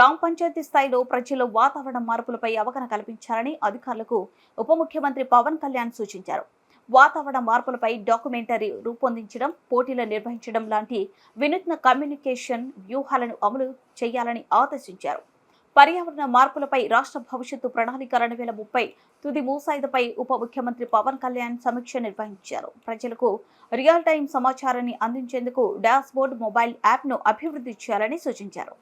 గ్రామ పంచాయతీ స్థాయిలో ప్రజల్లో వాతావరణ మార్పులపై అవగాహన కల్పించాలని అధికారులకు ఉప ముఖ్యమంత్రి పవన్ కళ్యాణ్ సూచించారు. వాతావరణ మార్పులపై డాక్యుమెంటరీ రూపొందించడం పోటీలు నిర్వహించడం లాంటి వినూత్న కమ్యూనికేషన్ వ్యూహాలను అమలు చేయాలని ఆదేశించారు. పర్యావరణ మార్పులపై రాష్ట్ర భవిష్యత్తు ప్రణాళిక రెండు వేల ముప్పై తుది మూసాయిదపై ఉప ముఖ్యమంత్రి పవన్ కళ్యాణ్ సమీక్ష నిర్వహించారు. ప్రజలకు రియల్ టైం సమాచారాన్ని అందించేందుకు డాష్ బోర్డ్ మొబైల్ యాప్ను అభివృద్ధి చేయాలని సూచించారు.